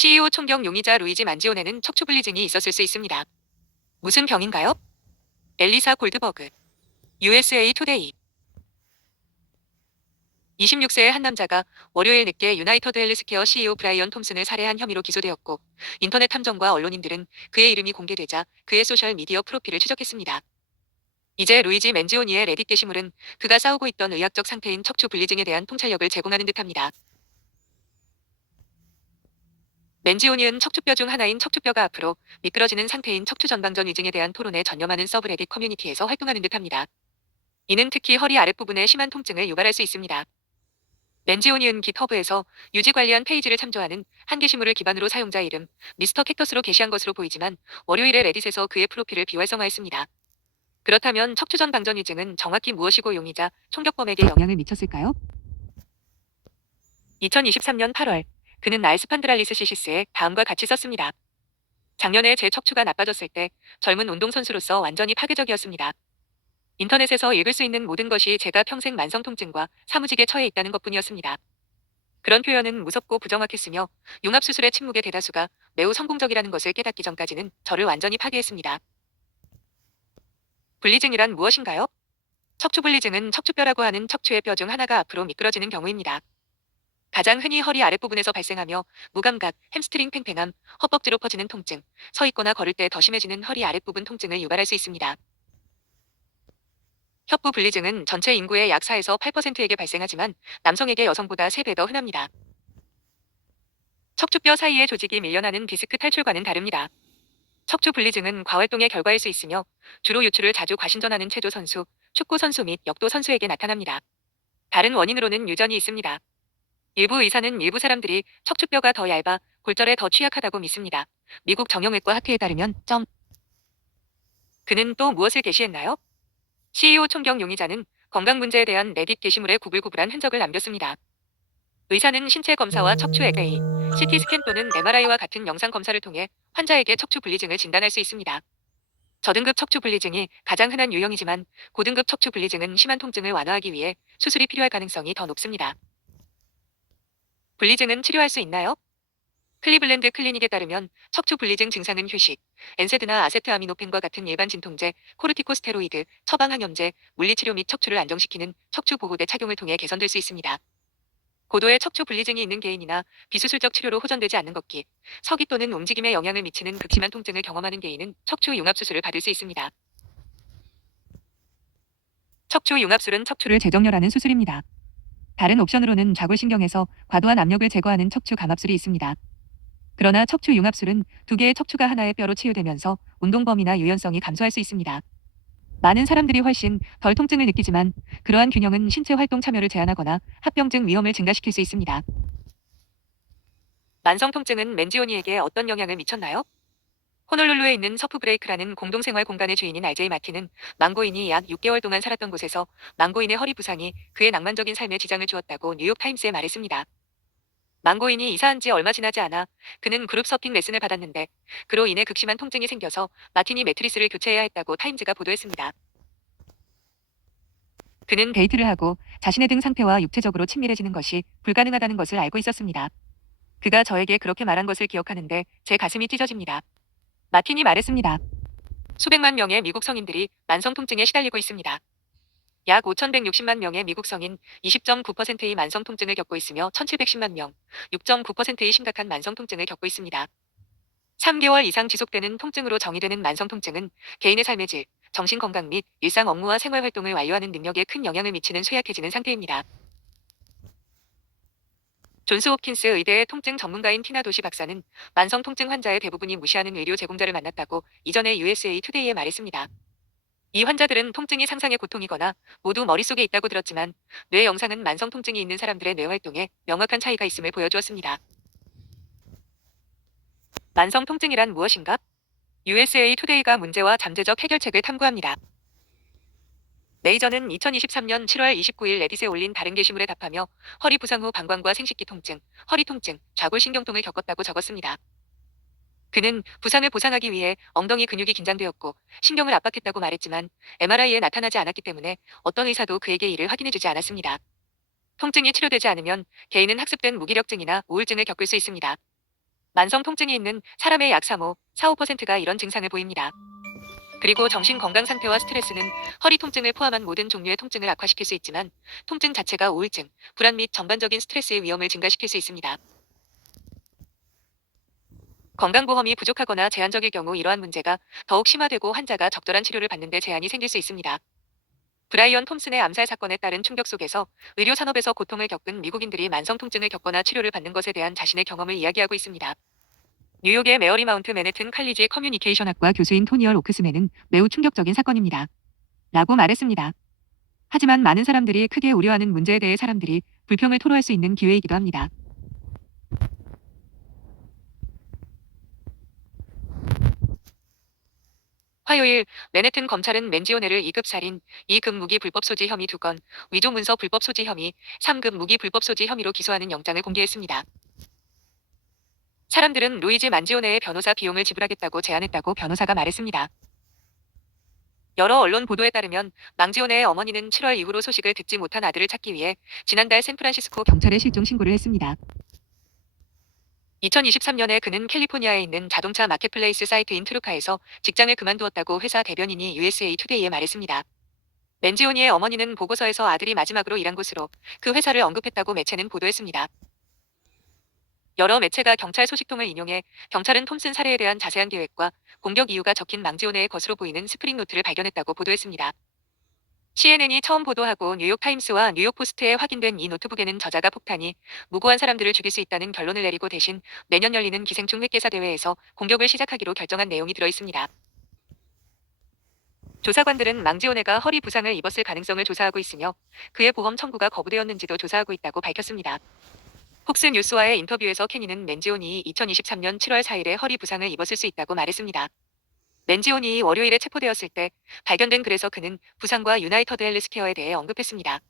CEO 총경 용의자 루이지 만지오네는 척추분리증이 있었을 수 있습니다. 무슨 병인가요? 엘리사 골드버그 USA 투데이 26세의 한 남자가 월요일 늦게 유나이터드 헬스케어 CEO 브라이언 톰슨을 살해한 혐의로 기소되었고 인터넷 탐정과 언론인들은 그의 이름이 공개되자 그의 소셜 미디어 프로필을 추적했습니다. 이제 루이지 맨지오니의 레딧 게시물은 그가 싸우고 있던 의학적 상태인 척추 분리증에 대한 통찰력을 제공하는 듯합니다. 맨지오니은 척추뼈 중 하나인 척추뼈가 앞으로 미끄러지는 상태인 척추 전방전 위증에 대한 토론에 전념하는 서브레딧 커뮤니티에서 활동하는 듯합니다. 이는 특히 허리 아랫부분에 심한 통증을 유발할 수 있습니다. 맨지오니은 깃허브에서 유지 관리한 페이지를 참조하는 한 게시물을 기반으로 사용자 이름 미스터 캡터스로 게시한 것으로 보이지만 월요일에 레딧에서 그의 프로필을 비활성화했습니다. 그렇다면 척추전 방전 위증은 정확히 무엇이고 용의자 총격범에게 영향을 미쳤을까요? 2023년 8월 그는 알스판드랄리스 시시스에 다음과 같이 썼습니다. 작년에 제 척추가 나빠졌을 때 젊은 운동선수로서 완전히 파괴적이었습니다. 인터넷에서 읽을 수 있는 모든 것이 제가 평생 만성 통증과 사무직에 처해 있다는 것뿐이었습니다. 그런 표현은 무섭고 부정확했으며 융합수술의 침묵의 대다수가 매우 성공적이라는 것을 깨닫기 전까지는 저를 완전히 파괴했습니다. 분리증이란 무엇인가요? 척추분리증은 척추뼈라고 하는 척추의 뼈 중 하나가 앞으로 미끄러지는 경우입니다. 가장 흔히 허리 아랫부분에서 발생하며 무감각, 햄스트링 팽팽함, 허벅지로 퍼지는 통증, 서 있거나 걸을 때 더 심해지는 허리 아랫부분 통증을 유발할 수 있습니다. 협부 분리증은 전체 인구의 약 4에서 8%에게 발생하지만 남성에게 여성보다 3배 더 흔합니다. 척추뼈 사이의 조직이 밀려나는 디스크 탈출과는 다릅니다. 척추 분리증은 과활동의 결과일 수 있으며 주로 유출을 자주 과신전하는 체조 선수, 축구 선수 및 역도 선수에게 나타납니다. 다른 원인으로는 유전이 있습니다. 일부 의사는 일부 사람들이 척추뼈가 더 얇아 골절에 더 취약하다고 믿습니다. 미국 정형외과 학회에 따르면 점 그는 또 무엇을 게시했나요? CEO 총경 용의자는 건강 문제에 대한 레딧 게시물에 구불구불한 흔적을 남겼습니다. 의사는 신체 검사와 척추 엑레이, CT 스캔 또는 MRI와 같은 영상 검사를 통해 환자에게 척추 분리증을 진단할 수 있습니다. 저등급 척추 분리증이 가장 흔한 유형이지만 고등급 척추 분리증은 심한 통증을 완화하기 위해 수술이 필요할 가능성이 더 높습니다. 분리증은 치료할 수 있나요? 클리블랜드 클리닉에 따르면 척추 분리증 증상은 휴식, 엔세드나 아세트아미노펜과 같은 일반 진통제, 코르티코스테로이드, 처방항염제, 물리치료 및 척추를 안정시키는 척추 보호대 착용을 통해 개선될 수 있습니다. 고도의 척추 분리증이 있는 개인이나 비수술적 치료로 호전되지 않는 걷기, 서기 또는 움직임에 영향을 미치는 극심한 통증을 경험하는 개인은 척추 융합 수술을 받을 수 있습니다. 척추 융합술은 척추를 재정렬하는 수술입니다. 다른 옵션으로는 좌골신경에서 과도한 압력을 제거하는 척추 감압술이 있습니다. 그러나 척추 융합술은 두 개의 척추가 하나의 뼈로 치유되면서 운동 범위나 유연성이 감소할 수 있습니다. 많은 사람들이 훨씬 덜 통증을 느끼지만 그러한 균형은 신체 활동 참여를 제한하거나 합병증 위험을 증가시킬 수 있습니다. 만성 통증은 맨지오니에게 어떤 영향을 미쳤나요? 호놀룰루에 있는 서프 브레이크라는 공동생활 공간의 주인인 RJ 마틴은 망고인이 약 6개월 동안 살았던 곳에서 망고인의 허리 부상이 그의 낭만적인 삶에 지장을 주었다고 뉴욕타임스에 말했습니다. 망고인이 이사한 지 얼마 지나지 않아 그는 그룹 서핑 레슨을 받았는데 그로 인해 극심한 통증이 생겨서 마틴이 매트리스를 교체해야 했다고 타임즈가 보도했습니다. 그는 데이트를 하고 자신의 등 상태와 육체적으로 친밀해지는 것이 불가능하다는 것을 알고 있었습니다. 그가 저에게 그렇게 말한 것을 기억하는데 제 가슴이 찢어집니다. 마틴이 말했습니다. 수백만 명의 미국 성인들이 만성 통증에 시달리고 있습니다. 약 5,160만 명의 미국 성인 20.9%의 만성 통증을 겪고 있으며 1,710만 명, 6.9%의 심각한 만성 통증을 겪고 있습니다. 3개월 이상 지속되는 통증으로 정의되는 만성 통증은 개인의 삶의 질, 정신 건강 및 일상 업무와 생활 활동을 완료하는 능력에 큰 영향을 미치는 쇠약해지는 상태입니다. 존스 홉킨스 의대의 통증 전문가인 티나 도시 박사는 만성 통증 환자의 대부분이 무시하는 의료 제공자를 만났다고 이전에 USA 투데이에 말했습니다. 이 환자들은 통증이 상상의 고통이거나 모두 머릿속에 있다고 들었지만 뇌 영상은 만성 통증이 있는 사람들의 뇌 활동에 명확한 차이가 있음을 보여주었습니다. 만성 통증이란 무엇인가? USA 투데이가 문제와 잠재적 해결책을 탐구합니다. 메이저는 2023년 7월 29일 레딧에 올린 다른 게시물에 답하며 허리 부상 후 방광과 생식기 통증, 허리 통증, 좌골신경통을 겪었다고 적었습니다. 그는 부상을 보상하기 위해 엉덩이 근육이 긴장되었고 신경을 압박했다고 말했지만 MRI에 나타나지 않았기 때문에 어떤 의사도 그에게 이를 확인해주지 않았습니다. 통증이 치료되지 않으면 개인은 학습된 무기력증이나 우울증을 겪을 수 있습니다. 만성 통증이 있는 사람의 약 3, 5, 4, 5%가 이런 증상을 보입니다. 그리고 정신 건강 상태와 스트레스는 허리 통증을 포함한 모든 종류의 통증을 악화시킬 수 있지만 통증 자체가 우울증, 불안 및 전반적인 스트레스의 위험을 증가시킬 수 있습니다. 건강보험이 부족하거나 제한적일 경우 이러한 문제가 더욱 심화되고 환자가 적절한 치료를 받는 데 제한이 생길 수 있습니다. 브라이언 톰슨의 암살 사건에 따른 충격 속에서 의료 산업에서 고통을 겪은 미국인들이 만성 통증을 겪거나 치료를 받는 것에 대한 자신의 경험을 이야기하고 있습니다. 뉴욕의 메어리 마운트 맨해튼 칼리지 커뮤니케이션학과 교수인 토니얼 오크스맨은 매우 충격적인 사건입니다. 라고 말했습니다. 하지만 많은 사람들이 크게 우려하는 문제에 대해 사람들이 불평을 토로할 수 있는 기회이기도 합니다. 화요일 맨해튼 검찰은 맨지오네를 2급 살인, 2급 무기 불법 소지 혐의 2건, 위조 문서 불법 소지 혐의, 3급 무기 불법 소지 혐의로 기소하는 영장을 공개했습니다. 사람들은 루이즈 만지오네의 변호사 비용을 지불하겠다고 제안했다고 변호사가 말했습니다. 여러 언론 보도에 따르면 망지오네의 어머니는 7월 이후로 소식을 듣지 못한 아들을 찾기 위해 지난달 샌프란시스코 경찰에 실종 신고를 했습니다. 2023년에 그는 캘리포니아에 있는 자동차 마켓플레이스 사이트인 트루카에서 직장을 그만두었다고 회사 대변인이 USA 투데이에 말했습니다. 맨지오니의 어머니는 보고서에서 아들이 마지막으로 일한 곳으로 그 회사를 언급했다고 매체는 보도했습니다. 여러 매체가 경찰 소식통을 인용해 경찰은 톰슨 살해에 대한 자세한 계획과 공격 이유가 적힌 망지오네의 것으로 보이는 스프링 노트를 발견했다고 보도했습니다. CNN이 처음 보도하고 뉴욕타임스와 뉴욕포스트에 확인된 이 노트북에는 저자가 폭탄이 무고한 사람들을 죽일 수 있다는 결론을 내리고 대신 내년 열리는 기생충 획계사 대회에서 공격을 시작하기로 결정한 내용이 들어 있습니다. 조사관들은 망지오네가 허리 부상을 입었을 가능성을 조사하고 있으며 그의 보험 청구가 거부되었는지도 조사하고 있다고 밝혔습니다. 폭스 뉴스와의 인터뷰에서 케니는 맨지오니 2023년 7월 4일에 허리 부상을 입었을 수 있다고 말했습니다. 맨지오니 월요일에 체포되었을 때 발견된 글에서 그는 부상과 유나이터드 헬스케어에 대해 언급했습니다.